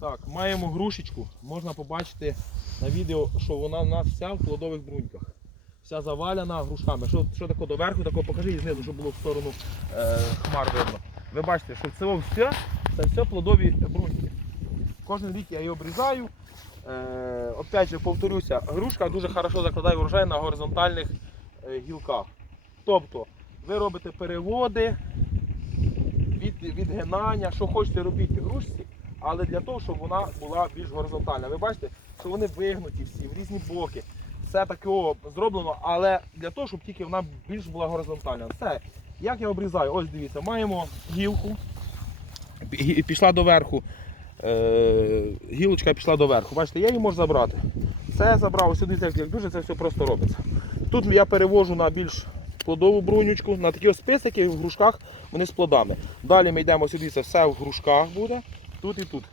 Так, маємо грушечку. Можна побачити на відео, що вона в нас вся в плодових бруньках. Вся заваляна грушками. Що, що таке доверху, тако покажи і знизу, щоб було в сторону е, хмар видно. Ви бачите, що це все, це все плодові бруньки. Кожен рік я її обрізаю. Е, опять же, повторюся, грушка дуже хорошо закладає урожай на горизонтальних е, гілках. Тобто, ви робите переводи, від, відгинання, що хочете робіть грушці, але для того, щоб вона була більш горизонтальна. Ви бачите, що вони вигнуті всі в різні боки. Все такого зроблено, але для того, щоб тільки вона більш була горизонтальна. Все. Як я обрізаю? Ось дивіться, маємо гілку, пі- пішла доверху. Е, гілочка пішла доверху. Бачите, я її можу забрати. Це забрав, сюди як дуже це все просто робиться. Тут я перевожу на більш плодову брунючку, на такі ось списики в грушках, вони з плодами. Далі ми йдемо сюди, це все в грушках буде, тут і тут.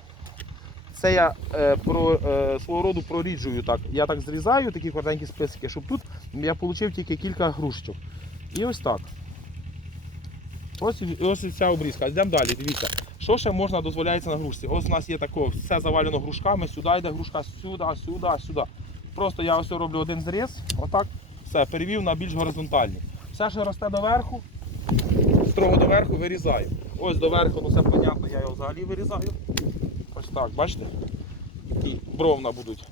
Це я е, про, е, свого роду проріджую так. Я так зрізаю такі коротенькі списики, щоб тут я отримав тільки кілька грушечок. І ось так. Ось, ось ця обрізка. Йдемо далі, дивіться. Що ще можна дозволяється на грушці? Ось у нас є тако, все завалено грушками, сюди йде грушка, сюди, сюди, сюди. Просто я ось роблю один зріз, отак, все, перевів на більш горизонтальний. Все, що росте доверху, строго доверху вирізаю. Ось доверху, ну все понятно, взагалі вирізаю. Ось так, бачите? І бровна будуть.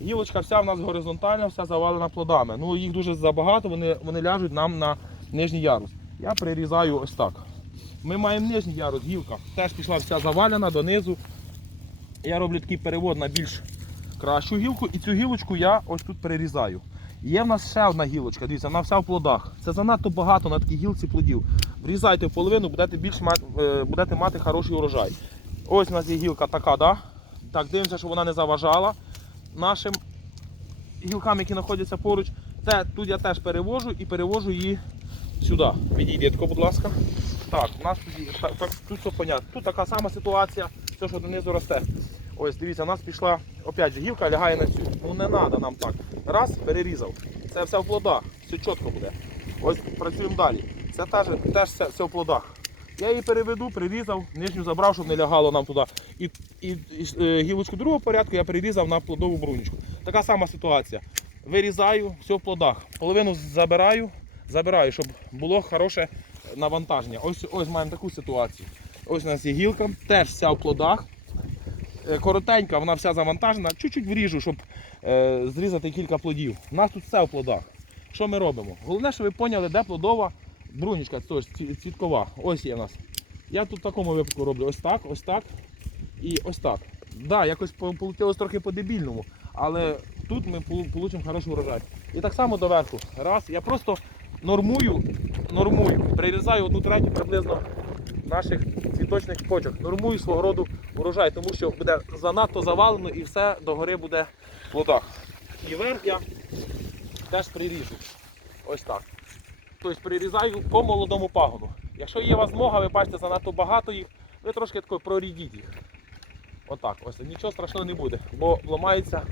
Гілочка вся в нас горизонтальна, вся завалена плодами. Ну їх дуже забагато, вони, вони ляжуть нам на нижній ярус. Я прирізаю ось так. Ми маємо нижній ярус, гілка. Теж пішла вся завалена донизу. Я роблю такий перевод на більш кращу гілку і цю гілочку я ось тут перерізаю. Є в нас ще одна гілочка, дивіться, вона вся в плодах. Це занадто багато на такій гілці плодів. Врізайте в половину, будете більш мати, е, будете мати хороший урожай. Ось у нас є гілка така, да? так, дивимося, щоб вона не заважала нашим гілкам, які знаходяться поруч. Це тут я теж перевожу і перевожу її сюди. Відійдіть, будь ласка. Так, у нас так, тут все понятно. Тут така сама ситуація, все, що донизу росте. Ось дивіться, у нас пішла, опять же, гілка лягає на цю. Ну не треба нам так. Раз, перерізав. Це все в плодах, все чітко буде. Ось працюємо далі. Це теж, теж все, все в плодах. Я її переведу, прирізав, нижню забрав, щоб не лягало нам туди. І, і, і е, гілочку другого порядку я перерізав на плодову брунічку. Така сама ситуація. Вирізаю, все в плодах. Половину забираю, забираю, щоб було хороше навантаження. Ось ось маємо таку ситуацію. Ось у нас є гілка, теж вся в плодах. Е, Коротенька, вона вся завантажена. Чуть-чуть вріжу, щоб е, зрізати кілька плодів. У нас тут все в плодах. Що ми робимо? Головне, щоб ви поняли, де плодова брунічка, тож цвіткова. Ось є в нас. Я тут в такому випадку роблю ось так, ось так і ось так. Да, якось вийшло трохи по-дебільному, але тут ми отримаємо хороший урожай. І так само доверху. Раз, я просто нормую, нормую, прирізаю одну третю приблизно наших цвіточних почок. Нормую свого роду урожай, тому що буде занадто завалено і все догори буде в плодах. І верх я теж приріжу. Ось так. Тобто прирізаю по молодому пагону. Якщо є вас змога, ви бачите занадто багато їх, ви трошки тако прорідіть їх. Отак, ось нічого страшного не буде, бо ламається.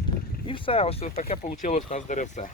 І все, ось таке вийшло у нас деревце.